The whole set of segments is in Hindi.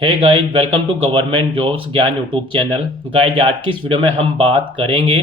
Hey guys, welcome to government jobs Gyan YouTube channel. Guys, आज की इस वीडियो में हम बात करेंगे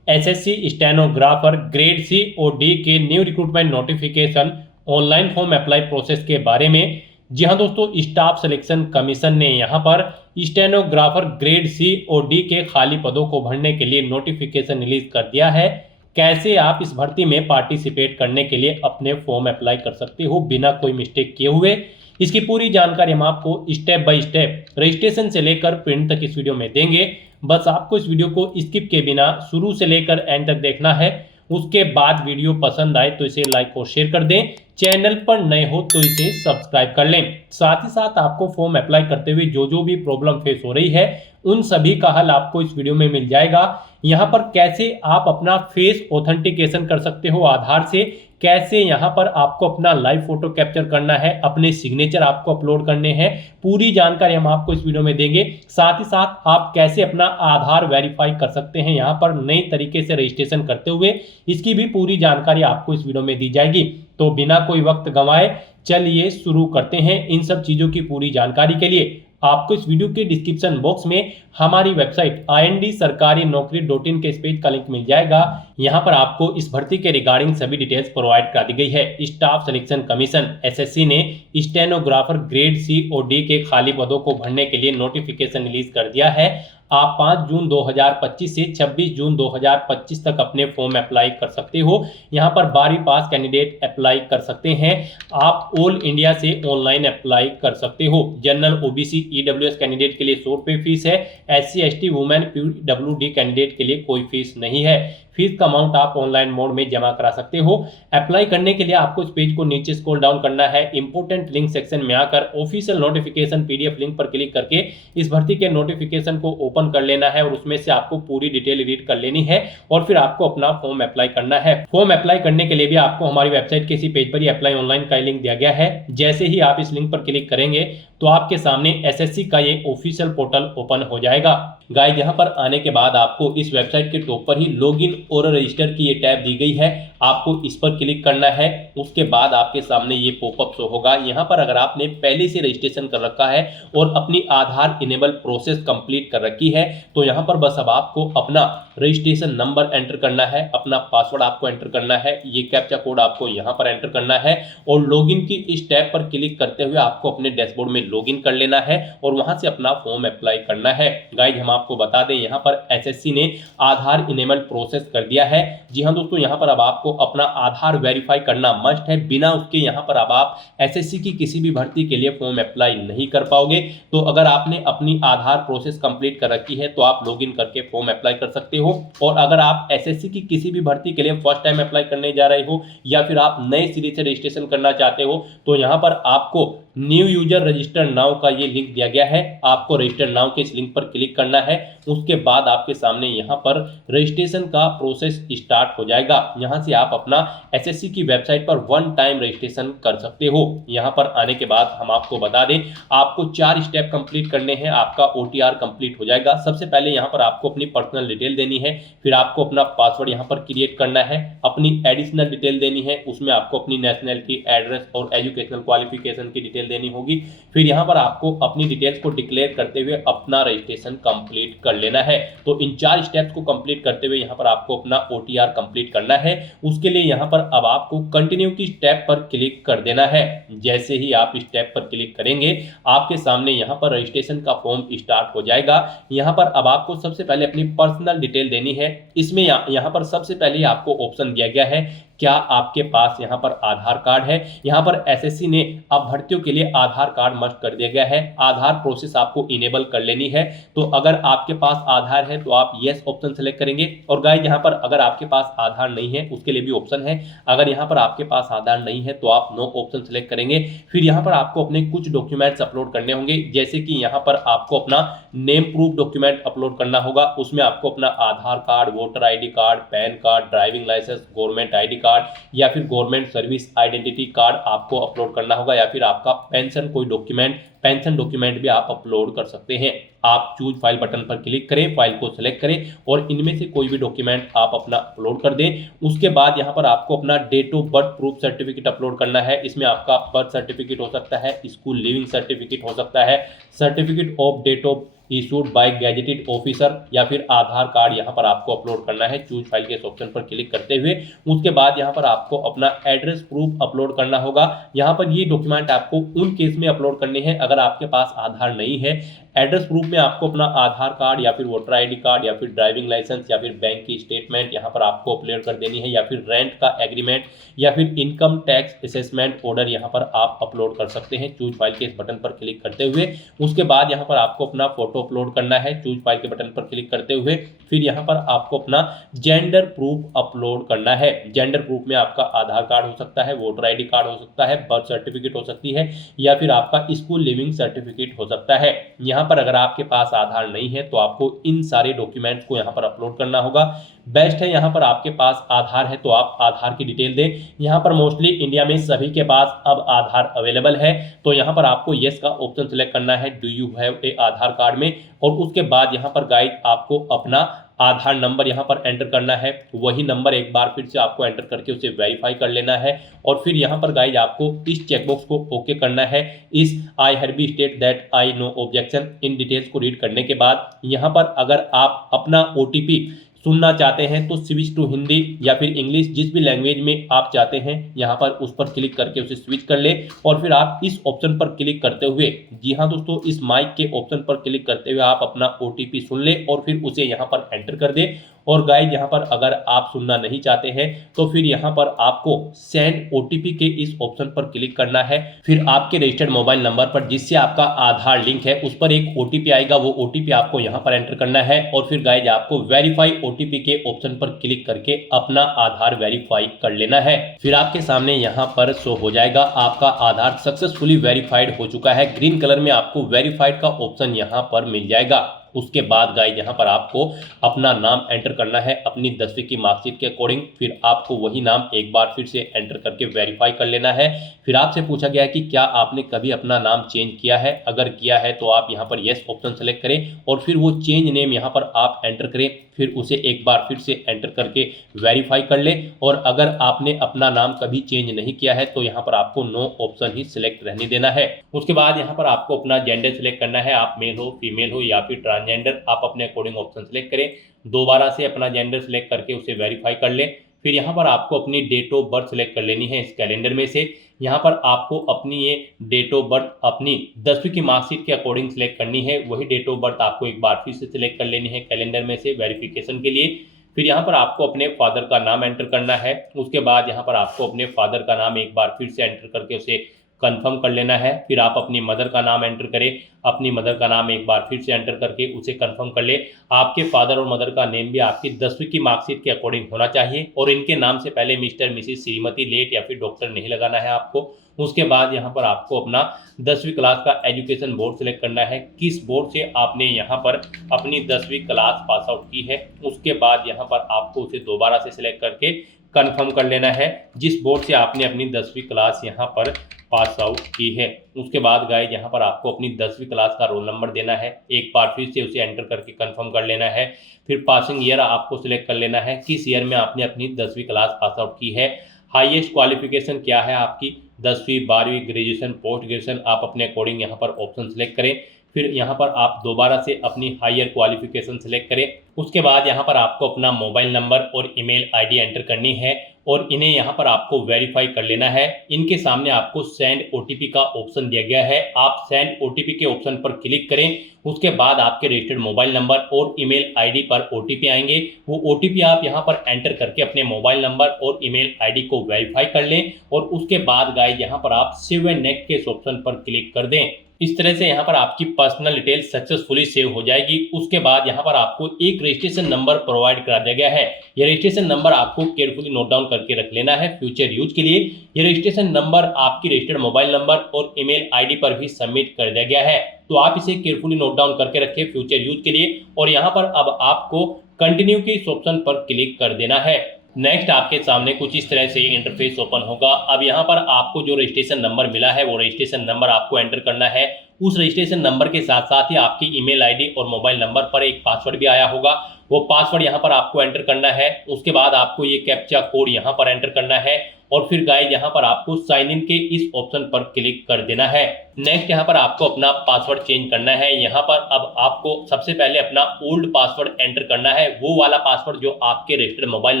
एसएससी स्टेनोग्राफर ग्रेड सी और डी के new recruitment notification online form apply process के बारे में। जी हाँ दोस्तों, स्टाफ सिलेक्शन कमीशन ने यहाँ पर स्टेनोग्राफर ग्रेड सी और डी के खाली पदों को भरने के लिए नोटिफिकेशन रिलीज कर दिया है। कैसे आप इस भर्ती में पार्टिसिपेट करने के लिए अपने फॉर्म अप्लाई कर सकते हो बिना कोई मिस्टेक किए हुए, इसकी पूरी जानकारी हम आपको स्टेप बाय स्टेप रजिस्ट्रेशन से लेकर प्रिंट तक इस वीडियो में देंगे। बस आपको इस वीडियो को स्किप के बिना शुरू से लेकर एंड तक देखना है। उसके बाद वीडियो पसंद आए तो इसे लाइक और शेयर कर दें। चैनल पर नए हो तो इसे सब्सक्राइब कर लें। साथ ही साथ आपको फॉर्म अप्लाई करते हुए जो जो भी प्रॉब्लम फेस हो रही है उन सभी का हल आपको इस वीडियो में मिल जाएगा। यहाँ पर कैसे आप अपना फेस ऑथेंटिकेशन कर सकते हो आधार से, कैसे यहाँ पर आपको अपना लाइव फोटो कैप्चर करना है, अपने सिग्नेचर आपको अपलोड करने हैं, पूरी जानकारी हम आपको इस वीडियो में देंगे। साथ ही साथ आप कैसे अपना आधार वेरीफाई कर सकते हैं यहाँ पर नई तरीके से रजिस्ट्रेशन करते हुए, इसकी भी पूरी जानकारी आपको इस वीडियो में दी जाएगी। तो बिना कोई वक्त गंवाए चलिए शुरू करते हैं। इन सब चीज़ों की पूरी जानकारी के लिए आपको इस वीडियो के डिस्क्रिप्शन बॉक्स में हमारी वेबसाइट IND-sarkari-naukri.in के इस पेज का लिंक मिल जाएगा। यहाँ पर आपको इस भर्ती के रिगार्डिंग सभी डिटेल्स प्रोवाइड करा दी गई है। स्टाफ सिलेक्शन कमीशन एसएससी ने स्टेनोग्राफर ग्रेड सी और डी के खाली पदों को भरने के लिए नोटिफिकेशन रिलीज कर दिया है। आप 5 जून 2025 से 26 जून 2025 तक अपने फॉर्म अप्लाई कर सकते हो। यहाँ पर 12वीं पास कैंडिडेट अप्लाई कर सकते हैं। आप ऑल इंडिया से ऑनलाइन अप्लाई कर सकते हो। जनरल ओबीसी ईडब्ल्यूएस कैंडिडेट के लिए 100 रुपये फीस है। SC ST women PWD candidate के लिए कोई फीस नहीं है। फीस का अमाउंट आप ऑनलाइन मोड में जमा करा सकते हो। अप्लाई करने के लिए आपको इस पेज को नीचे स्क्रॉल डाउन करना है। इंपोर्टेंट लिंक सेक्शन में आकर ऑफिशियल नोटिफिकेशन PDF लिंक पर क्लिक करके इस भर्ती के नोटिफिकेशन को ओपन कर लेना है और उसमें से आपको पूरी डिटेल रीड कर लेनी है और फिर आपको अपना फॉर्म अप्लाई करना है। फॉर्म अप्लाई करने के लिए भी आपको हमारी वेबसाइट के इसी पेज पर ही अप्लाई ऑनलाइन का लिंक दिया गया है। जैसे ही आप इस लिंक पर क्लिक करेंगे तो आपके सामने एसएससी का ये ऑफिशियल पोर्टल ओपन हो जाएगा। गाइस, यहाँ पर आने के बाद आपको इस वेबसाइट के टॉप पर ही लॉगिन और रजिस्टर की ये टैब दी गई है। आपको इस पर क्लिक करना है। उसके बाद आपके सामने ये पॉपअप शो होगा। यहाँ पर अगर आपने पहले से रजिस्ट्रेशन कर रखा है और अपनी आधार इनेबल प्रोसेस कंप्लीट कर रखी है तो यहाँ पर बस अब आपको अपना रजिस्ट्रेशन नंबर एंटर करना है, अपना पासवर्ड आपको एंटर करना है, ये कैप्चा कोड आपको यहाँ पर एंटर करना है और लॉगिन की इस टैब पर क्लिक करते हुए आपको अपने डैशबोर्ड में लॉगिन कर लेना है और वहां से अपना फॉर्म अप्लाई करना है। गाइस, हम आपको बता दें यहाँ पर एसएससी ने आधार इनेबल प्रोसेस कर दिया है। जी हाँ दोस्तों, यहाँ पर अब आपको अपना आधार वेरीफाई करना मस्ट है। बिना उसके यहाँ पर अब आप एसएससी की किसी भी भर्ती के लिए फॉर्म अप्लाई नहीं कर पाओगे। तो अगर आपने अपनी आधार प्रोसेस कंप्लीट कर रखी है तो आप लॉगिन करके फॉर्म अप्लाई कर सकते हो। और अगर आप एसएससी की किसी भी भर्ती के लिए फर्स्ट टाइम अप्लाई करने जा रहे हो या फिर आप नए सिरे से रजिस्ट्रेशन करना चाहते हो तो यहाँ पर आपको न्यू यूजर रजिस्टर नाउ का ये लिंक दिया गया है। आपको रजिस्टर नाउ के इस लिंक पर क्लिक करना है। उसके बाद आपके सामने यहाँ पर रजिस्ट्रेशन का प्रोसेस स्टार्ट हो जाएगा। यहाँ से आप अपना एसएससी की वेबसाइट पर वन टाइम रजिस्ट्रेशन कर सकते हो। यहाँ पर आने के बाद हम आपको बता दें आपको 4 स्टेप कंप्लीट करने हैं, आपका OTR कंप्लीट हो जाएगा। सबसे पहले यहाँ पर आपको अपनी पर्सनल डिटेल देनी है, फिर आपको अपना पासवर्ड यहाँ पर क्रिएट करना है, अपनी एडिशनल डिटेल देनी है, उसमें आपको अपनी नेशनलिटी, एड्रेस और एजुकेशनल क्वालिफिकेशन की डिटेल देनी होगी। फिर यहाँ पर आपको अपनी डिटेल्स को डिक्लेयर करते हुए अपना रजिस्ट्रेशन कंप्लीट कर लेना है। तो इन 4 स्टेप्स को कंप्लीट करते हुए यहाँ पर आपको अपना OTR कंप्लीट करना है। उसके लिए यहाँ पर अब आपको कंटिन्यू की स्टेप पर क्लिक कर देना है। जैसे ही आप स्टेप पर क्लिक करेंगे आपके सामने यहाँ पर रजिस्ट्रेशन का फॉर्म स्टार्ट हो जाएगा। यहाँ पर अब आपको सबसे पहले अपनी पर्सनल डिटेल देनी है। इसमें यहाँ पर सबसे पहले आपको ऑप्शन दिया गया है क्या आपके पास यहाँ पर आधार कार्ड है। यहाँ पर एसएससी ने अब भर्तियों के लिए आधार कार्ड मस्ट कर दिया गया है। आधार प्रोसेस आपको इनेबल कर लेनी है। तो अगर आपके पास आधार है तो आप यस ऑप्शन सेलेक्ट करेंगे। और गाइस, यहाँ पर अगर आपके पास आधार नहीं है उसके लिए भी ऑप्शन है। अगर यहाँ पर आपके पास आधार नहीं है तो आप नो ऑप्शन सेलेक्ट करेंगे। फिर यहाँ पर आपको अपने कुछ डॉक्यूमेंट्स अपलोड करने होंगे। जैसे कि यहाँ पर आपको अपना नेम प्रूफ डॉक्यूमेंट अपलोड करना होगा। उसमें आपको अपना Aadhaar card, voter ID card, PAN card, driving licence, government ID card या फिर गवर्नमेंट सर्विस आइडेंटिटी कार्ड आपको अपलोड करना होगा या फिर आपका पेंशन कोई डॉक्यूमेंट पेंशन डॉक्यूमेंट भी आप अपलोड कर सकते हैं। आप चूज फाइल बटन पर क्लिक करें, फाइल को सिलेक्ट करें और इनमें से कोई भी डॉक्यूमेंट आप अपना अपलोड कर दें। उसके बाद यहाँ पर आपको अपना date of birth proof certificate upload करना है। इसमें आपका बर्थ सर्टिफिकेट हो सकता है, स्कूल लिविंग सर्टिफिकेट हो सकता है, certificate of date of issued by gazetted officer या फिर आधार कार्ड यहाँ पर आपको अपलोड करना है चूज फाइल के ऑप्शन पर क्लिक करते हुए। उसके बाद यहाँ पर आपको अपना एड्रेस प्रूफ अपलोड करना होगा। यहाँ पर ये डॉक्यूमेंट आपको उन केस में अपलोड करने हैं अगर आपके पास आधार नहीं है। एड्रेस प्रूफ में आपको अपना आधार कार्ड या फिर वोटर आईडी कार्ड या फिर ड्राइविंग लाइसेंस या फिर बैंक की स्टेटमेंट यहाँ पर आपको अपलोड कर देनी है, या फिर रेंट का एग्रीमेंट या फिर इनकम टैक्स असेसमेंट ऑर्डर यहाँ पर आप अपलोड कर सकते हैं चूज फाइल के इस बटन पर क्लिक करते हुए। उसके बाद यहाँ पर आपको अपना फोटो अपलोड करना है चूज फाइल के बटन पर क्लिक करते हुए। फिर यहाँ पर आपको अपना जेंडर प्रूफ अपलोड करना है। जेंडर प्रूफ में आपका आधार कार्ड हो सकता है, वोटर आईडी कार्ड हो सकता है, बर्थ सर्टिफिकेट हो सकती है या फिर आपका स्कूल लिविंग सर्टिफिकेट हो सकता है। यहाँ पर अगर आपके पास आधार नहीं है तो आपको इन सारे डॉक्यूमेंट्स को यहाँ पर अपलोड करना होगा। बेस्ट है यहाँ पर आपके पास आधार है तो आप आधार की डिटेल दें। यहाँ पर मोस्टली इंडिया में सभी के पास अब आधार अवेलेबल है, तो यहाँ पर आपको यस का ऑप्शन सेलेक्ट करना है do you have a Aadhaar card में। और उसके बाद यहाँ पर गाइड आपको अपना आधार नंबर यहाँ पर एंटर करना है। वही नंबर एक बार फिर से आपको एंटर करके उसे वेरीफाई कर लेना है। और फिर यहाँ पर गाइज आपको इस चेकबॉक्स को ओके करना है। इस I have state that I know objection in details को रीड करने के बाद यहाँ पर अगर आप अपना OTP सुनना चाहते हैं तो स्विच टू हिंदी या फिर इंग्लिश, जिस भी लैंग्वेज में आप चाहते हैं यहाँ पर उस पर क्लिक करके उसे स्विच कर ले। और फिर आप इस ऑप्शन पर क्लिक करते हुए, जी हाँ दोस्तों, इस माइक के ऑप्शन पर क्लिक करते हुए आप अपना OTP सुन ले और फिर उसे यहाँ पर एंटर कर दे। और गाइज यहाँ पर अगर आप सुनना नहीं चाहते हैं तो फिर यहाँ पर आपको सेंड OTP के इस ऑप्शन पर क्लिक करना है। फिर आपके रजिस्टर्ड मोबाइल नंबर पर जिससे आपका आधार लिंक है उस पर एक OTP आएगा, वो OTP आपको यहाँ पर एंटर करना है। और फिर गाइज आपको वेरीफाई OTP के ऑप्शन पर क्लिक करके अपना आधार वेरीफाई कर लेना है। फिर आपके सामने यहाँ पर शो हो जाएगा आपका आधार सक्सेसफुली वेरीफाइड हो चुका है। ग्रीन कलर में आपको वेरीफाइड का ऑप्शन यहाँ पर मिल जाएगा। उसके बाद गाइज यहाँ पर आपको अपना नाम एंटर करना है अपनी 10वीं की मार्कशीट के अकॉर्डिंग। फिर आपको वही नाम एक बार फिर से एंटर करके वेरीफाई कर लेना है। फिर आपसे पूछा गया है कि क्या आपने कभी अपना नाम चेंज किया है। अगर किया है तो आप यहाँ पर यस ऑप्शन सेलेक्ट करें और फिर वो चेंज नेम यहाँ पर आप एंटर करें। फिर उसे एक बार फिर से एंटर करके वेरीफाई कर ले। और अगर आपने अपना नाम कभी चेंज नहीं किया है तो यहाँ पर आपको नो ऑप्शन ही सिलेक्ट रहने देना है। उसके बाद यहाँ पर आपको अपना जेंडर सिलेक्ट करना है, आप मेल हो, फीमेल हो या फिर ट्रांसजेंडर, आप अपने अकॉर्डिंग ऑप्शन सेलेक्ट करें। दोबारा से अपना जेंडर सेलेक्ट करके उसे वेरीफाई कर लें। फिर यहाँ पर आपको अपनी डेट ऑफ बर्थ सेलेक्ट कर लेनी है इस कैलेंडर में से। यहाँ पर आपको अपनी ये डेट ऑफ बर्थ अपनी 10वीं की मार्कशीट के अकॉर्डिंग सेलेक्ट करनी है। वही डेट ऑफ बर्थ आपको एक बार फिर से सिलेक्ट कर लेनी है कैलेंडर में से वेरिफिकेशन के लिए। फिर यहाँ पर आपको अपने फादर का नाम एंटर करना है। उसके बाद यहाँ पर आपको अपने फादर का नाम एक बार फिर से एंटर करके उसे कंफर्म कर लेना है। फिर आप अपनी मदर का नाम एंटर करें, अपनी मदर का नाम एक बार फिर से एंटर करके उसे कंफर्म कर ले। आपके फादर और मदर का नेम भी आपकी 10वीं की मार्कशीट के अकॉर्डिंग होना चाहिए और इनके नाम से पहले मिस्टर, मिसिस, श्रीमती, लेट या फिर डॉक्टर नहीं लगाना है आपको। उसके बाद यहाँ पर आपको अपना 10वीं क्लास का एजुकेशन बोर्ड सेलेक्ट करना है, किस बोर्ड से आपने यहाँ पर अपनी 10वीं क्लास पास आउट की है। उसके बाद यहाँ पर आपको उसे दोबारा से सिलेक्ट करके कंफर्म कर लेना है जिस बोर्ड से आपने अपनी 10वीं क्लास यहाँ पर पास आउट की है। उसके बाद गाइस यहाँ पर आपको अपनी 10वीं क्लास का रोल नंबर देना है, एक बार फिर से उसे एंटर करके कंफर्म कर लेना है। फिर पासिंग ईयर आपको सिलेक्ट कर लेना है, किस ईयर में आपने अपनी 10वीं क्लास पास आउट की है। हाईएस्ट क्वालिफिकेशन क्या है आपकी, 10वीं, 12वीं, ग्रेजुएशन, पोस्ट ग्रेजुएशन, आप अपने अकॉर्डिंग यहाँ पर ऑप्शन सेलेक्ट करें। फिर यहाँ पर आप दोबारा से अपनी हायर क्वालिफिकेशन सेलेक्ट करें। उसके बाद यहाँ पर आपको अपना मोबाइल नंबर और ईमेल आईडी एंटर करनी है और इन्हें यहाँ पर आपको वेरीफाई कर लेना है। इनके सामने आपको सेंड OTP का ऑप्शन दिया गया है, आप सेंड OTP के ऑप्शन पर क्लिक करें। उसके बाद आपके रजिस्टर्ड मोबाइल नंबर और ईमेल आईडी पर OTP आएंगे, वो OTP आप यहाँ पर एंटर करके अपने मोबाइल नंबर और ईमेल आईडी को वेरीफाई कर लें और उसके बाद गाइस यहाँ पर आप सेव एंड नेक्स्ट के ऑप्शन पर क्लिक कर दें। इस तरह से यहाँ पर आपकी पर्सनल डिटेल सक्सेसफुली सेव हो जाएगी। उसके बाद यहाँ पर आपको एक रजिस्ट्रेशन नंबर प्रोवाइड करा दिया गया है, यह रजिस्ट्रेशन नंबर आपको केयरफुली नोट डाउन करके रख लेना है फ्यूचर यूज के लिए। यह रजिस्ट्रेशन नंबर आपकी रजिस्टर्ड मोबाइल नंबर और ईमेल आईडी पर भी सबमिट कर दिया गया है, तो आप इसे केयरफुली नोट डाउन करके रखें फ्यूचर यूज के लिए। और यहाँ पर अब आपको कंटिन्यू के इस ऑप्शन पर क्लिक कर देना है। नेक्स्ट आपके सामने कुछ इस तरह से इंटरफेस ओपन होगा। अब यहाँ पर आपको जो रजिस्ट्रेशन नंबर मिला है वो रजिस्ट्रेशन नंबर आपको एंटर करना है उस रजिस्ट्रेशन नंबर के साथ साथ ही आपकी ईमेल आईडी और मोबाइल नंबर पर एक पासवर्ड भी आया होगा। वो पासवर्ड यहाँ पर आपको एंटर करना है। उसके बाद आपको ये कैप्चा कोड यहाँ पर एंटर करना है और फिर गाइस यहाँ पर आपको साइन इन के इस ऑप्शन पर क्लिक कर देना है। नेक्स्ट यहाँ पर आपको अपना पासवर्ड चेंज करना है। यहाँ पर अब आपको सबसे पहले अपना ओल्ड पासवर्ड एंटर करना है, वो वाला पासवर्ड जो आपके रजिस्टर्ड मोबाइल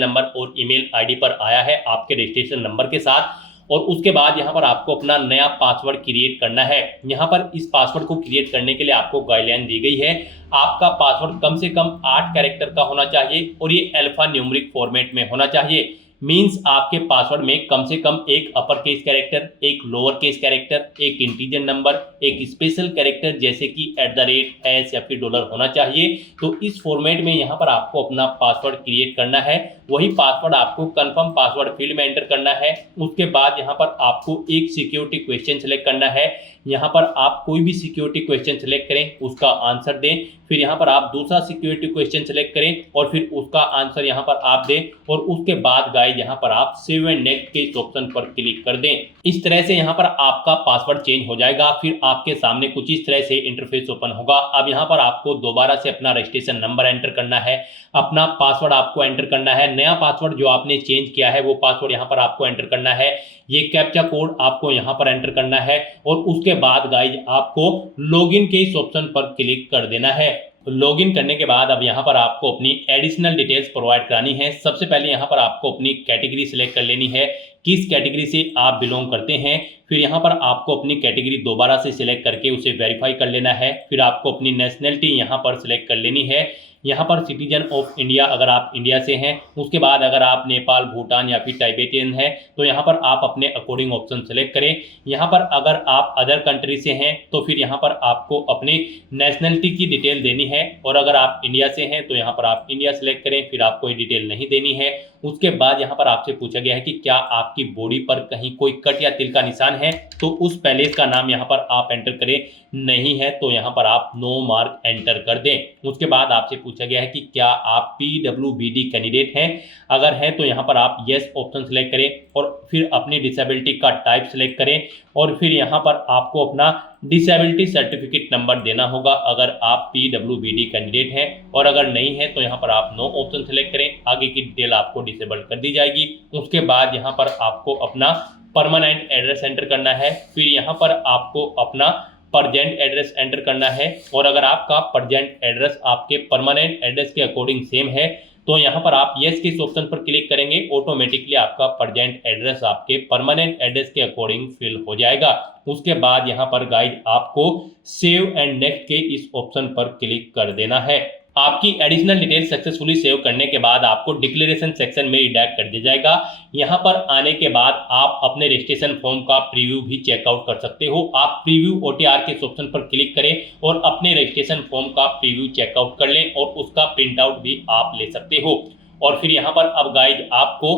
नंबर और ईमेल आईडी पर आया है आपके रजिस्ट्रेशन नंबर के साथ। और उसके बाद यहाँ पर आपको अपना नया पासवर्ड क्रिएट करना है। यहाँ पर इस पासवर्ड को क्रिएट करने के लिए आपको गाइडलाइन दी गई है। आपका पासवर्ड कम से कम 8 कैरेक्टर का होना चाहिए और ये अल्फा न्यूमेरिक फॉर्मेट में होना चाहिए। मींस आपके पासवर्ड में कम से कम एक अपर केस कैरेक्टर, एक लोअर केस कैरेक्टर, एक इंटीजर नंबर, एक स्पेशल कैरेक्टर जैसे कि @ या फिर डॉलर होना चाहिए। तो इस फॉर्मेट में यहाँ पर आपको अपना पासवर्ड क्रिएट करना है। वही पासवर्ड आपको कंफर्म पासवर्ड फील्ड में एंटर करना है। उसके बाद यहाँ पर आपको एक सिक्योरिटी क्वेश्चन सेलेक्ट करना है। यहाँ पर आप कोई भी सिक्योरिटी क्वेश्चन सेलेक्ट करें, उसका आंसर दें। फिर यहाँ पर आप दूसरा सिक्योरिटी क्वेश्चन सेलेक्ट करें और फिर उसका आंसर यहाँ पर आप दें। और उसके बाद गाइस यहाँ पर आप सेव एंड नेक्स्ट के इस ऑप्शन पर क्लिक कर दें। इस तरह से यहाँ पर आपका पासवर्ड चेंज हो जाएगा। फिर आपके सामने कुछ इस तरह से इंटरफेस ओपन होगा। अब यहाँ पर आपको दोबारा से अपना रजिस्ट्रेशन नंबर एंटर करना है, अपना पासवर्ड आपको एंटर करना है। नया पासवर्ड जो आपने चेंज किया है वो पासवर्ड यहाँ पर आपको एंटर करना है। ये कैप्चा कोड आपको यहाँ पर एंटर करना है और उसके बाद गाइज आपको लॉगिन के इस ऑप्शन पर क्लिक कर देना है। लॉगिन करने के बाद अब यहाँ पर आपको अपनी एडिशनल डिटेल्स प्रोवाइड करानी है। सबसे पहले यहाँ पर आपको अपनी कैटेगरी सिलेक्ट कर लेनी है, किस कैटेगरी से आप बिलोंग करते हैं। फिर यहाँ पर आपको अपनी कैटेगरी दोबारा से सिलेक्ट करके उसे वेरीफाई कर लेना है। फिर आपको अपनी नेशनलिटी यहाँ पर सिलेक्ट कर लेनी है। यहाँ पर सिटीजन ऑफ इंडिया अगर आप इंडिया से हैं। उसके बाद अगर आप नेपाल, भूटान या फिर टाइबेटियन हैं तो यहाँ पर आप अपने अकॉर्डिंग ऑप्शन सेलेक्ट करें। यहाँ पर अगर आप अदर कंट्री से हैं तो फिर यहाँ पर आपको अपनी नेशनलिटी की डिटेल देनी है। और अगर आप इंडिया से हैं तो यहाँ पर आप इंडिया सेलेक्ट करें, फिर आपको ये डिटेल नहीं देनी है। उसके बाद यहाँ पर आपसे पूछा गया है कि क्या आपकी बॉडी पर कहीं कोई कट या तिल का निशान है, तो उस पैलेस का नाम यहाँ पर आप एंटर करें। नहीं है तो यहाँ पर आप नो मार्क एंटर कर दें। उसके बाद आपसे पूछा गया है कि क्या आप PWBD कैंडिडेट हैं। अगर हैं तो यहाँ पर आप येस ऑप्शन सेलेक्ट करें और फिर अपनी डिसेबिलिटी का टाइप सेलेक्ट करें और फिर यहाँ पर आपको अपना डिसेबिलिटी सर्टिफिकेट नंबर देना होगा अगर आप PWBD कैंडिडेट हैं। और अगर नहीं है तो यहाँ पर आप नो ऑप्शन सेलेक्ट करें, आगे की डिटेल आपको डिसेबल कर दी जाएगी। उसके बाद यहाँ पर आपको अपना परमानेंट एड्रेस एंटर करना है। फिर यहाँ पर आपको अपना परजेंट एड्रेस एंटर करना है। और अगर आपका परजेंट एड्रेस आपके परमानेंट एड्रेस के अकॉर्डिंग सेम है तो यहाँ पर आप येस के इस ऑप्शन पर क्लिक करेंगे, ऑटोमेटिकली आपका परजेंट एड्रेस आपके परमानेंट एड्रेस के अकॉर्डिंग फिल हो जाएगा। उसके बाद यहाँ पर गाइज आपको सेव एंड नेक्स्ट के इस ऑप्शन पर क्लिक कर देना है। आपकी एडिशनल डिटेल सक्सेसफुली सेव करने के बाद आपको डिक्लेरेशन सेक्शन में रिडायरेक्ट कर दिया जाएगा। यहाँ पर आने के बाद आप अपने रजिस्ट्रेशन फॉर्म का प्रीव्यू भी चेकआउट कर सकते हो। आप प्रीव्यू OTR के ऑप्शन पर क्लिक करें और अपने रजिस्ट्रेशन फॉर्म का प्रीव्यू चेकआउट कर लें और उसका प्रिंट आउट भी आप ले सकते हो। और फिर यहाँ पर अब गाइज आपको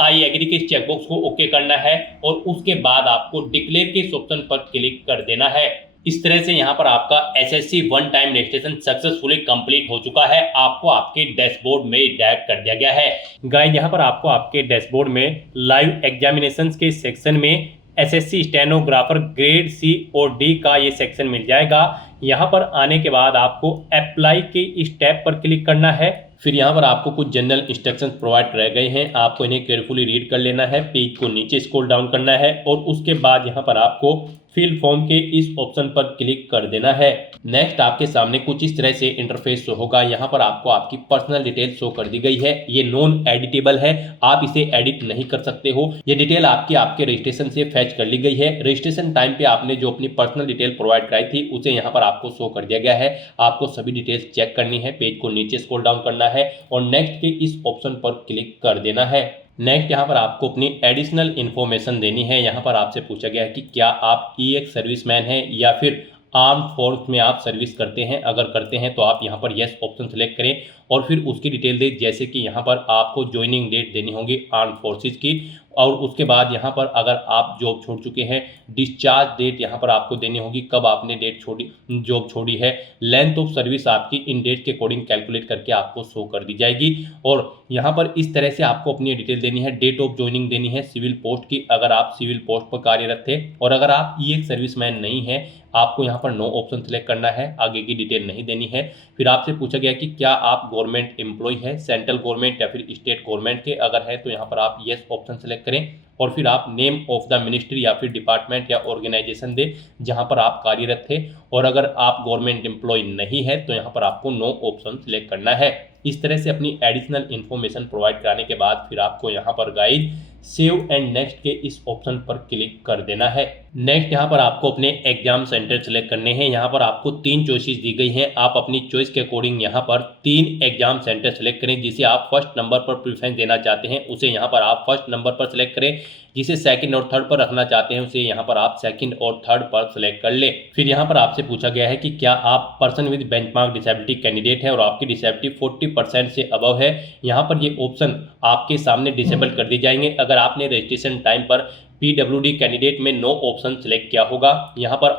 आई एग्री के चेकबॉक्स को ओके करना है और उसके बाद आपको डिक्लेयर के ऑप्शन पर क्लिक कर देना है। इस तरह से यहाँ पर आपका SSC one time registration successfully complete हो चुका है। आपको आपके डैशबोर्ड में डायरेक्ट कर दिया गया है। गाइस यहाँ पर आपको आपके डैशबोर्ड में लाइव एग्जामिनेशंस के सेक्शन में SSC स्टेनोग्राफर ग्रेड C और D का ये सेक्शन मिल जाएगा। यहाँ पर आने के बाद आपको अप्लाई के इस टैब पर क्लिक करना है। फिर यहाँ पर आपको कुछ जनरल इंस्ट्रक्शंस प्रोवाइड कराए गए हैं, आपको इन्हें केयरफुली रीड कर लेना है। पेज को नीचे स्क्रॉल डाउन करना है और उसके बाद यहाँ पर आपको फिल फॉर्म के इस ऑप्शन पर क्लिक कर देना है। नेक्स्ट आपके सामने कुछ इस तरह से इंटरफेस शो होगा। यहाँ पर आपको आपकी पर्सनल डिटेल शो कर दी गई है। ये नॉन एडिटेबल है, आप इसे एडिट नहीं कर सकते हो। ये डिटेल आपके रजिस्ट्रेशन से फैच कर ली गई है। रजिस्ट्रेशन टाइम पे आपने जो अपनी पर्सनल डिटेल प्रोवाइड कराई थी उसे यहाँ पर आपको शो कर दिया गया है। आपको सभी डिटेल्स चेक करनी है, पेज को नीचे स्क्रॉल डाउन करना है और नेक्स्ट के इस ऑप्शन पर क्लिक कर देना है। नेक्स्ट यहाँ पर आपको अपनी एडिशनल इन्फॉर्मेशन देनी है। यहाँ पर आपसे पूछा गया है कि क्या आप EX सर्विसमैन हैं या फिर आर्म फोर्स में आप सर्विस करते हैं। अगर करते हैं तो आप यहाँ पर येस ऑप्शन सेलेक्ट करें और फिर उसकी डिटेल दें, जैसे कि यहाँ पर आपको ज्वाइनिंग डेट देनी होगी आर्म फोर्सेस की। और उसके बाद यहाँ पर अगर आप जॉब छोड़ चुके हैं, डिस्चार्ज डेट यहाँ पर आपको देनी होगी, कब आपने डेट छोड़ी, जॉब छोड़ी है। लेंथ ऑफ सर्विस आपकी इन डेट के अकॉर्डिंग कैलकुलेट करके आपको शो कर दी जाएगी। और यहाँ पर इस तरह से आपको अपनी डिटेल देनी है। डेट ऑफ ज्वाइनिंग देनी है सिविल पोस्ट की, अगर आप सिविल पोस्ट पर कार्यरत थे। और अगर आप ईएक्स सर्विसमैन नहीं है, आपको यहाँ पर नो ऑप्शन सेलेक्ट करना है, आगे की डिटेल नहीं देनी है। फिर आपसे पूछा गया कि क्या आप गवर्नमेंट एम्प्लॉय है, सेंट्रल गवर्नमेंट या फिर स्टेट गवर्नमेंट के, अगर है तो यहाँ पर आप येस ऑप्शन सेलेक्ट करें। और फिर आप नेम ऑफ द मिनिस्ट्री या फिर डिपार्टमेंट या ऑर्गेनाइजेशन दे जहाँ पर आप कार्यरत थे। और अगर आप गवर्नमेंट एम्प्लॉय नहीं है तो यहाँ पर आपको नो ऑप्शन सेलेक्ट करना है। इस तरह से अपनी एडिशनल इन्फॉर्मेशन प्रोवाइड कराने के बाद फिर आपको यहाँ पर गाइड सेव एंड नेक्स्ट के इस ऑप्शन पर क्लिक कर देना है। नेक्स्ट यहाँ पर आपको अपने एग्जाम सेंटर सेलेक्ट करने हैं। यहाँ पर आपको 3 चॉइसेस दी गई हैं, आप अपनी चॉइस के अकॉर्डिंग यहाँ पर 3 एग्जाम सेंटर सेलेक्ट करें। जिसे आप फर्स्ट नंबर पर प्रेफरेंस देना चाहते हैं उसे यहाँ पर आप फर्स्ट नंबर पर सेलेक्ट करें, जिसे सेकंड और थर्ड पर रखना चाहते हैं उसे यहाँ पर आप सेकंड और थर्ड पर सेलेक्ट कर ले। फिर यहाँ पर आपसे पूछा गया है कि क्या आप person with benchmark disability candidate है और आपकी डिसेबिलिटी 40% से अबव है। यहाँ पर ये ऑप्शन आपके सामने डिसेबल कर दी जाएंगे अगर आपने रजिस्ट्रेशन टाइम पर पीडब्ल्यूडी कैंडिडेट में नो ऑप्शन सेलेक्ट किया होगा। यहाँ पर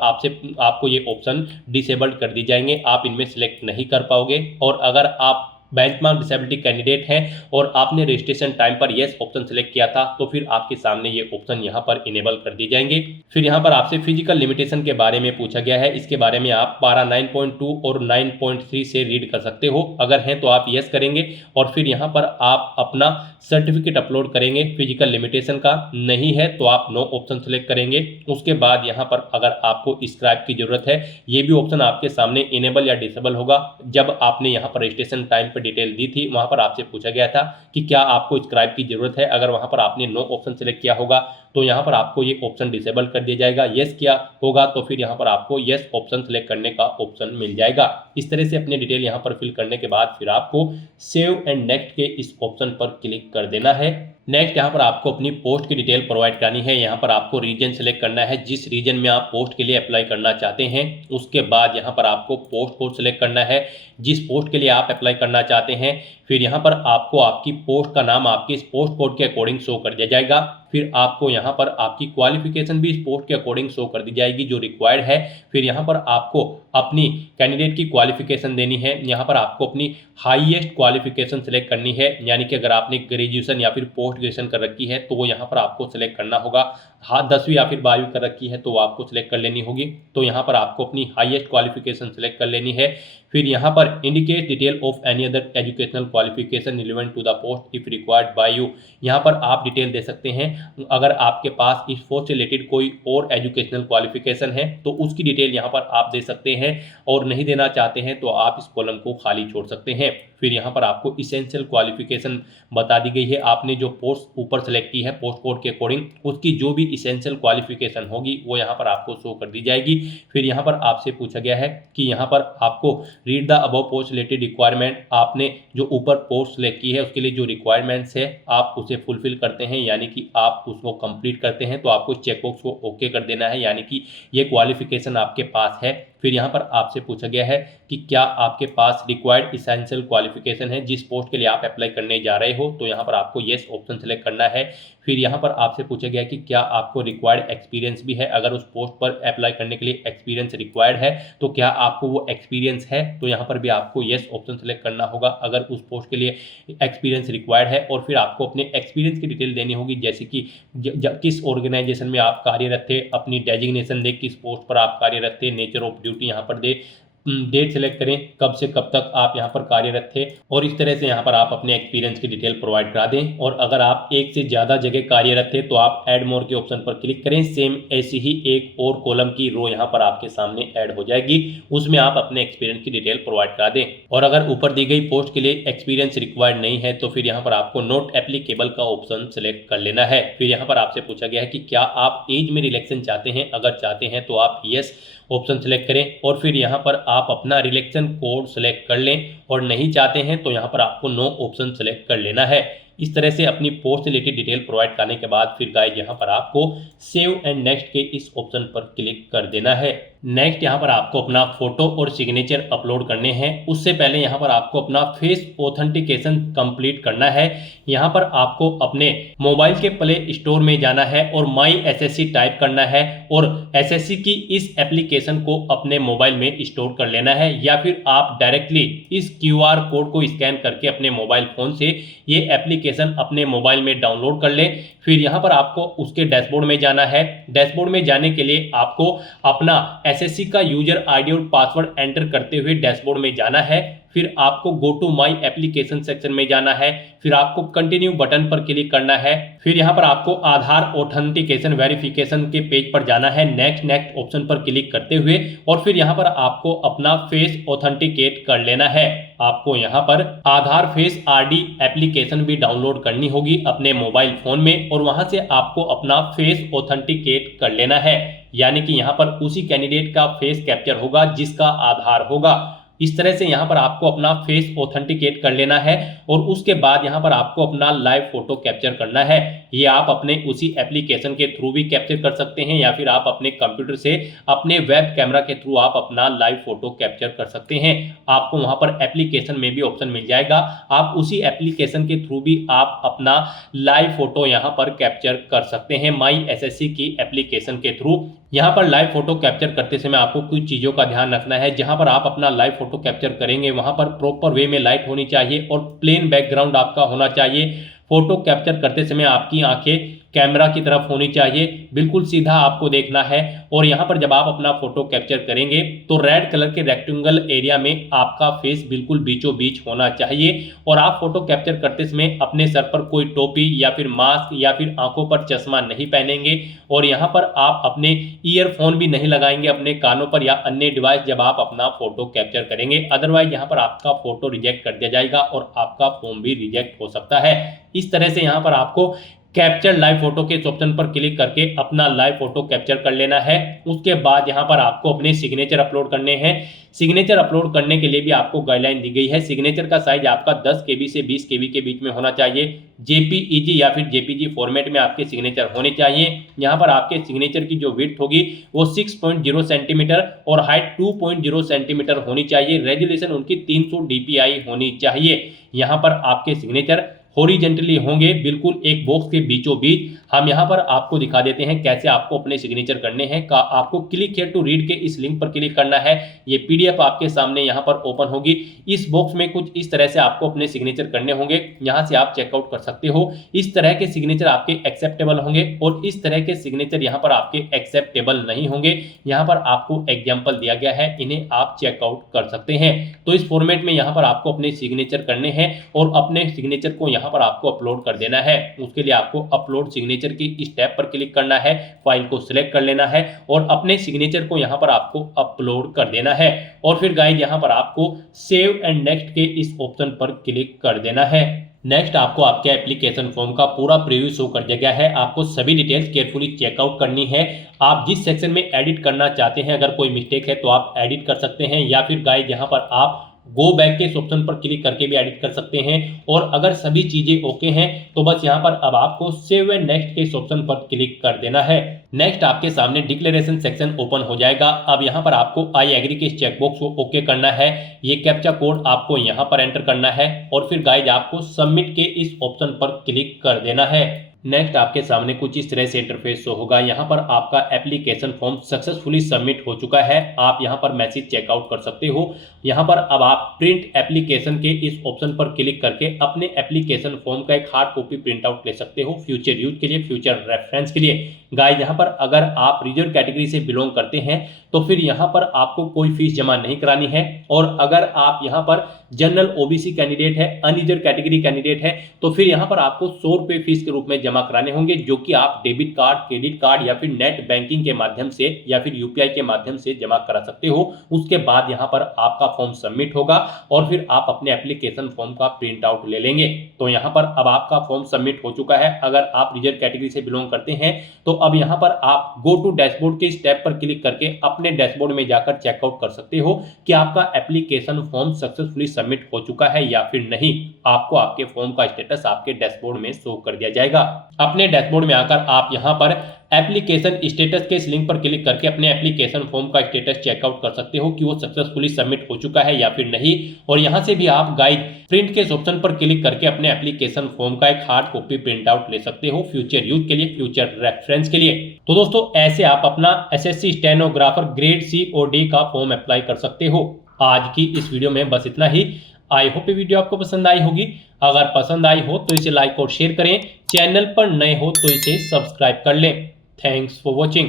आपको ये ऑप्शन डिसेबल्ड कर दी जाएंगे, आप इनमें सेलेक्ट नहीं कर पाओगे। और अगर आप बेंचमार्क डिसेबिलिटी कैंडिडेट हैं और आपने रजिस्ट्रेशन टाइम पर येस ऑप्शन सेलेक्ट किया था तो फिर आपके सामने ये ऑप्शन यहाँ पर इनेबल कर दिए जाएंगे। फिर यहाँ पर आपसे फिजिकल लिमिटेशन के बारे में पूछा गया है, इसके बारे में आप पारा 9.2 और 9.3 से रीड कर सकते हो। अगर हैं तो आप येस करेंगे और फिर यहाँ पर आप अपना सर्टिफिकेट अपलोड करेंगे फिजिकल लिमिटेशन का, नहीं है तो आप नो ऑप्शन सेलेक्ट करेंगे। उसके बाद यहाँ पर अगर आपको स्क्राइब की जरूरत है, ये भी ऑप्शन आपके सामने इनेबल या डिसेबल होगा। जब आपने यहाँ पर रजिस्ट्रेशन टाइम पर डिटेल दी थी वहां पर आपसे पूछा गया था कि क्या आपको स्क्राइब की जरूरत है, अगर वहां पर आपने नो ऑप्शन सेलेक्ट किया होगा तो यहाँ पर आपको ये ऑप्शन डिसेबल कर दिया जाएगा। येस किया होगा तो फिर यहाँ पर आपको येस ऑप्शन सेलेक्ट करने का ऑप्शन मिल जाएगा। इस तरह से अपने डिटेल यहाँ पर फिल करने के बाद फिर आपको सेव एंड नेक्स्ट के इस ऑप्शन पर क्लिक कर देना है। नेक्स्ट यहाँ पर आपको अपनी पोस्ट की डिटेल प्रोवाइड करानी है। यहाँ पर आपको रीजन सेलेक्ट करना है, जिस रीजन में आप पोस्ट के लिए अप्लाई करना चाहते हैं। उसके बाद यहाँ पर आपको पोस्ट कोड सेलेक्ट करना है, जिस पोस्ट के लिए आप अप्लाई करना चाहते हैं। फिर यहाँ पर आपको आपकी पोस्ट का नाम आपके इस पोस्ट कोड के अकॉर्डिंग शो कर दिया जाएगा। फिर आपको यहाँ पर आपकी क्वालिफिकेशन भी इस पोस्ट के अकॉर्डिंग शो कर दी जाएगी जो रिक्वायर्ड है। फिर यहाँ पर आपको अपनी कैंडिडेट की क्वालिफिकेशन देनी है। यहाँ पर आपको अपनी हाईएस्ट क्वालिफिकेशन सेलेक्ट करनी है, यानी कि अगर आपने ग्रेजुएशन या फिर पोस्ट ग्रेजुएशन कर रखी है तो वो यहाँ पर आपको सेलेक्ट करना होगा। हाँ 10वीं या फिर 12वीं कर रखी है तो वो आपको सेलेक्ट कर लेनी होगी। तो यहाँ पर आपको अपनी हाईएस्ट क्वालिफिकेशन सेलेक्ट कर लेनी है। फिर यहाँ पर indicate detail of any other educational qualification relevant to the post if required by you. यहाँ पर आप डिटेल दे सकते हैं, अगर आपके पास इस पोस्ट से रिलेटेड कोई और एजुकेशनल क्वालिफिकेशन है तो उसकी डिटेल यहाँ पर आप दे सकते हैं, और नहीं देना चाहते हैं तो आप इस कॉलम को खाली छोड़ सकते हैं। फिर यहाँ पर आपको इसेंशियल क्वालिफिकेशन बता दी गई है, आपने जो पोस्ट ऊपर सेलेक्ट की है पोस्ट कोड के अकॉर्डिंग उसकी जो भी इसेंशियल क्वालिफिकेशन होगी वो यहाँ पर आपको शो कर दी जाएगी। फिर यहाँ पर आपसे पूछा गया है कि यहाँ पर आपको read the above post related requirement, आपने जो ऊपर पोस्ट सेलेक्ट की है उसके लिए जो रिक्वायरमेंट्स है आप उसे फुलफिल करते हैं, यानी कि आप उसको कंप्लीट करते हैं तो आपको चेकबॉक्स को ओके कर देना है, यानी कि ये क्वालिफिकेशन आपके पास है। फिर यहाँ पर आपसे पूछा गया है कि क्या आपके पास रिक्वायर्ड इसेंशियल क्वालिफिकेशन है जिस पोस्ट के लिए आप अप्लाई करने जा रहे हो, तो यहाँ पर आपको येस ऑप्शन सेलेक्ट करना है। फिर यहाँ पर आपसे पूछा गया कि क्या आपको रिक्वायर्ड एक्सपीरियंस भी है, अगर उस पोस्ट पर अप्लाई करने के लिए एक्सपीरियंस रिक्वायर्ड है तो क्या आपको वो एक्सपीरियंस है, तो यहाँ पर भी आपको येस ऑप्शन सेलेक्ट करना होगा अगर उस पोस्ट के लिए एक्सपीरियंस रिक्वायर्ड है। और फिर आपको अपने एक्सपीरियंस की डिटेल देनी होगी, जैसे कि किस ऑर्गेनाइजेशन में आप कार्यरत थे, अपनी डेजिग्नेशन दे, किस पोस्ट पर आप कार्यरत थे, नेचर ऑफ ड्यूटी यहाँ पर दे, डेट सेलेक्ट करें कब से कब तक आप यहाँ पर कार्यरत थे, और इस तरह से यहाँ पर आप अपने एक्सपीरियंस की डिटेल प्रोवाइड करा दें। और अगर आप एक से ज़्यादा जगह कार्यरत थे तो आप ऐड मोर के ऑप्शन पर क्लिक करें, सेम ऐसी ही एक और कॉलम की रो यहाँ पर आपके सामने ऐड हो जाएगी, उसमें आप अपने एक्सपीरियंस की डिटेल प्रोवाइड करा दें। और अगर ऊपर दी गई पोस्ट के लिए एक्सपीरियंस रिक्वायर्ड नहीं है तो फिर यहाँ पर आपको नॉट एप्लीकेबल का ऑप्शन सेलेक्ट कर लेना है। फिर यहाँ पर आपसे पूछा गया है कि क्या आप एज में रिलैक्सेशन चाहते हैं, अगर चाहते हैं तो आप यस ऑप्शन सेलेक्ट करें और फिर यहाँ पर आप अपना रिलेक्शन कोड सेलेक्ट कर लें, और नहीं चाहते हैं तो यहाँ पर आपको नो ऑप्शन सेलेक्ट कर लेना है। इस तरह से अपनी पोस्ट से रिलेटेड डिटेल प्रोवाइड करने के बाद फिर गाइस यहाँ पर आपको सेव एंड नेक्स्ट के इस ऑप्शन पर क्लिक कर देना है। नेक्स्ट यहाँ पर आपको अपना फोटो और सिग्नेचर अपलोड करने हैं। उससे पहले यहाँ पर आपको अपना फेस ऑथेंटिकेशन कंप्लीट करना है। यहाँ पर आपको अपने मोबाइल के प्ले स्टोर में जाना है और माई एसएससी टाइप करना है और एसएससी की इस एप्लीकेशन को अपने मोबाइल में स्टोर कर लेना है, या फिर आप डायरेक्टली इस क्यूआर कोड को स्कैन करके अपने मोबाइल फोन से ये एप्लीकेशन अपने मोबाइल में डाउनलोड कर ले। फिर यहाँ पर आपको उसके डैशबोर्ड में जाना है। डैशबोर्ड में जाने के लिए आपको अपना एसएससी का यूजर आईडी और पासवर्ड एंटर करते हुए डैशबोर्ड में जाना है। फिर आपको go to my application section में जाना है। फिर आपको कंटिन्यू बटन पर क्लिक करना है। फिर यहाँ पर आपको आधार ऑथेंटिकेशन वेरिफिकेशन के पेज पर जाना है। नेक्स्ट ऑप्शन पर क्लिक करते हुए और फिर यहाँ पर आपको अपना फेस ऑथेंटिकेट कर लेना है। आपको यहाँ पर आधार फेस आरडी एप्लीकेशन भी डाउनलोड करनी होगी अपने मोबाइल फोन में और वहां से आपको अपना फेस ऑथेंटिकेट कर लेना है, यानी कि यहाँ पर उसी कैंडिडेट का फेस कैप्चर होगा जिसका आधार होगा। इस तरह से यहाँ पर आपको अपना फेस ऑथेंटिकेट कर लेना है और उसके बाद यहाँ पर आपको अपना लाइव फोटो कैप्चर करना है। ये आप अपने उसी एप्लीकेशन के थ्रू भी कैप्चर कर सकते हैं या फिर आप अपने कंप्यूटर से अपने वेब कैमरा के थ्रू आप अपना लाइव फोटो कैप्चर कर सकते हैं। आपको वहाँ पर एप्लीकेशन में भी ऑप्शन मिल जाएगा, आप उसी एप्लीकेशन के थ्रू भी आप अपना लाइव फोटो यहाँ पर कैप्चर कर सकते हैं माई एसएससी की एप्लीकेशन के थ्रू। यहाँ पर लाइव फोटो कैप्चर करते समय आपको कुछ चीज़ों का ध्यान रखना है। जहाँ पर आप अपना लाइव फोटो कैप्चर करेंगे वहाँ पर प्रॉपर वे में लाइट होनी चाहिए और प्लेन बैकग्राउंड आपका होना चाहिए। फोटो कैप्चर करते समय आपकी आंखें कैमरा की तरफ होनी चाहिए, बिल्कुल सीधा आपको देखना है। और यहाँ पर जब आप अपना फोटो कैप्चर करेंगे तो रेड कलर के रेक्टेंगल एरिया में आपका फेस बिल्कुल बीचों बीच होना चाहिए। और आप फोटो कैप्चर करते समय अपने सर पर कोई टोपी या फिर मास्क या फिर आंखों पर चश्मा नहीं पहनेंगे और यहाँ पर आप अपने ईयरफोन भी नहीं लगाएंगे अपने कानों पर या अन्य डिवाइस जब आप अपना फोटो कैप्चर करेंगे, अदरवाइज यहाँ पर आपका फोटो रिजेक्ट कर दिया जाएगा और आपका फॉर्म भी रिजेक्ट हो सकता है। इस तरह से यहाँ पर आपको कैप्चर लाइव फोटो के ऑप्शन पर क्लिक करके अपना लाइव फोटो कैप्चर कर लेना है। उसके बाद यहाँ पर आपको अपने सिग्नेचर अपलोड करने हैं। सिग्नेचर अपलोड करने के लिए भी आपको गाइडलाइन दी गई है। सिग्नेचर का साइज आपका 10 KB से 20 KB के बीच में होना चाहिए। JPEG या फिर JPG फॉर्मेट में आपके सिग्नेचर होने चाहिए। यहाँ पर आपके सिग्नेचर की जो विड्थ होगी वो 6.0 सेंटीमीटर और हाइट 2.0 सेंटीमीटर होनी चाहिए। रेजोल्यूशन उनकी 300 DPI होनी चाहिए। यहाँ पर आपके सिग्नेचर हॉरिजेंटली होंगे, बिल्कुल एक बॉक्स के बीचों बीच। हम यहाँ पर आपको दिखा देते हैं कैसे आपको अपने सिग्नेचर करने हैं। आपको क्लिक हियर टू रीड के इस लिंक पर क्लिक करना है। ये PDF आपके सामने यहाँ पर ओपन होगी। इस बॉक्स में कुछ इस तरह से आपको अपने सिग्नेचर करने होंगे। यहाँ से आप चेकआउट कर सकते हो। इस तरह के सिग्नेचर आपके एक्सेप्टेबल होंगे और इस तरह के सिग्नेचर यहाँ पर आपके एक्सेप्टेबल नहीं होंगे। यहाँ पर आपको एग्जाम्पल दिया गया है, इन्हें आप चेकआउट कर सकते हैं। तो इस फॉर्मेट में यहाँ पर आपको अपने सिग्नेचर करने हैं और अपने सिग्नेचर को यहाँ पर आपको अपलोड कर देना है। उसके लिए आपको अपलोड सिग्नेचर की इस टैब पर क्लिक करना है, फाइल को सिलेक्ट कर लेना है और अपने सिग्नेचर को यहाँ पर आपको अपलोड कर देना है। और फिर गाइस यहाँ पर आपको सेव एंड नेक्स्ट के इस ऑप्शन पर क्लिक कर देना है। नेक्स्ट आपको आपके एप्लीकेशन फॉर्म का पूरा प्रीव्यू शो कर दिया गया है। आपको सभी डिटेल्स केयरफुली चेकआउट करनी है। आप जिस सेक्शन में एडिट करना चाहते हैं, अगर कोई मिस्टेक है तो आप एडिट कर सकते हैं या फिर गाइस यहाँ पर आप गो बैक के इस ऑप्शन पर क्लिक करके भी एडिट कर सकते हैं। और अगर सभी चीजें ओके हैं तो बस यहाँ पर अब आपको सेव एंड नेक्स्ट के इस ऑप्शन पर क्लिक कर देना है। नेक्स्ट आपके सामने डिक्लेरेशन सेक्शन ओपन हो जाएगा। अब यहाँ पर आपको आई एग्री के इस चेकबॉक्स को ओके करना है। ये कैप्चा कोड आपको यहाँ पर एंटर करना है और फिर गाइज आपको सबमिट के इस ऑप्शन पर क्लिक कर देना है। नेक्स्ट आपके सामने कुछ इस तरह से इंटरफेस शो होगा। यहाँ पर आपका एप्लीकेशन फॉर्म सक्सेसफुली सबमिट हो चुका है। आप यहाँ पर मैसेज चेकआउट कर सकते हो। यहाँ पर अब आप प्रिंट एप्लीकेशन के इस ऑप्शन पर क्लिक करके अपने एप्लीकेशन फॉर्म का एक हार्ड कॉपी प्रिंट आउट ले सकते हो, फ्यूचर यूज के लिए, फ्यूचर रेफरेंस के लिए। गाइस यहाँ पर अगर आप रिजर्व कैटेगरी से बिलोंग करते हैं तो फिर यहाँ पर आपको कोई फीस जमा नहीं करानी है। और अगर आप यहाँ पर जनरल OBC कैंडिडेट है, अनरिजर्व कैटेगरी कैंडिडेट है, तो फिर यहाँ पर आपको 100 रुपये फीस के रूप में जमा कराने होंगे, जो कि आप डेबिट कार्ड, क्रेडिट कार्ड या फिर नेट बैंकिंग के माध्यम से या फिर यूपीआई के माध्यम से जमा करा सकते हो। उसके बाद यहाँ पर आपका फॉर्म सबमिट होगा और फिर आप अपने एप्लीकेशन फॉर्म का प्रिंट आउट ले लेंगे। तो यहाँ पर अब आपका फॉर्म सबमिट हो चुका है। अगर आप रिजर्व कैटेगरी से बिलोंग करते हैं तो अब यहाँ पर आप गो टू डैशबोर्ड के स्टेप पर क्लिक करके अपने डैशबोर्ड में जाकर चेकआउट कर सकते हो कि आपका एप्लीकेशन फॉर्म सक्सेसफुली सबमिट हो चुका है या फिर नहीं। आपको आपके फॉर्म का स्टेटस आपके डैशबोर्ड में शो कर दिया जाएगा। अपने डैशबोर्ड में आकर आप यहां पर एप्लीकेशन स्टेटस के इस लिंक पर क्लिक करके अपने एप्लीकेशन फॉर्म का स्टेटस चेकआउट कर सकते हो कि वो सक्सेसफुली सबमिट हो चुका है या फिर नहीं। और यहां से भी आप गाइड प्रिंट के इस ऑप्शन पर क्लिक करके अपने एप्लीकेशन फॉर्म का एक हार्ड कॉपी प्रिंट आउट ले सकते हो फ्यूचर यूज के लिए, फ्यूचर रेफरेंस के लिए। तो दोस्तों ऐसे आप अपना एसएससी स्टेनोग्राफर ग्रेड सी और डी का फॉर्म अप्लाई कर सकते हो। आज की इस वीडियो में बस इतना ही। आई होप ये वीडियो आपको पसंद आई होगी। अगर पसंद आई हो तो इसे लाइक और शेयर करें। चैनल पर नए हो तो इसे सब्सक्राइब कर लें। Thanks for watching.